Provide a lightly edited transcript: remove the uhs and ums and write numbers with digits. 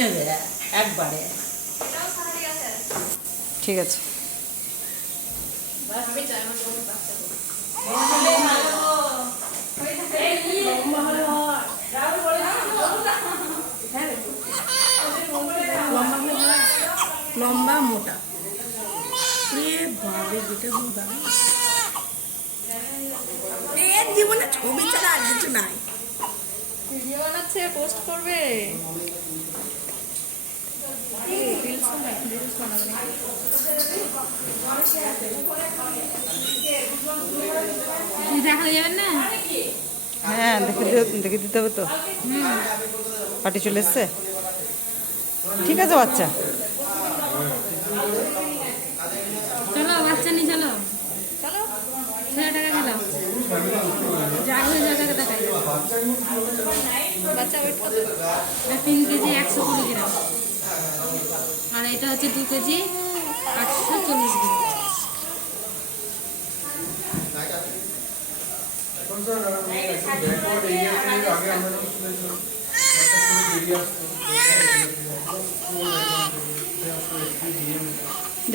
নেবে একবারে। ঠিক আছে। লম্বা মোটা জীবনে ছবি ছাড়া আর কিছু নাই। ভিডিও বানাচ্ছে, পোস্ট করবে। দেখা যাবেন না? হ্যাঁ, দেখে দিতে হবে তো। পার্টি চলে এসছে। ঠিক আছে বাচ্চা, চলো বাচ্চা নিয়ে চলো, চলো ছেলেটাকে চলো, যা হয়ে যাবে দেখাই। বাচ্চা ওয়েট কত? 3 কেজি 120 গ্রাম, আর এটা হচ্ছে 2 কেজি 840 গ্রাম। এখন স্যার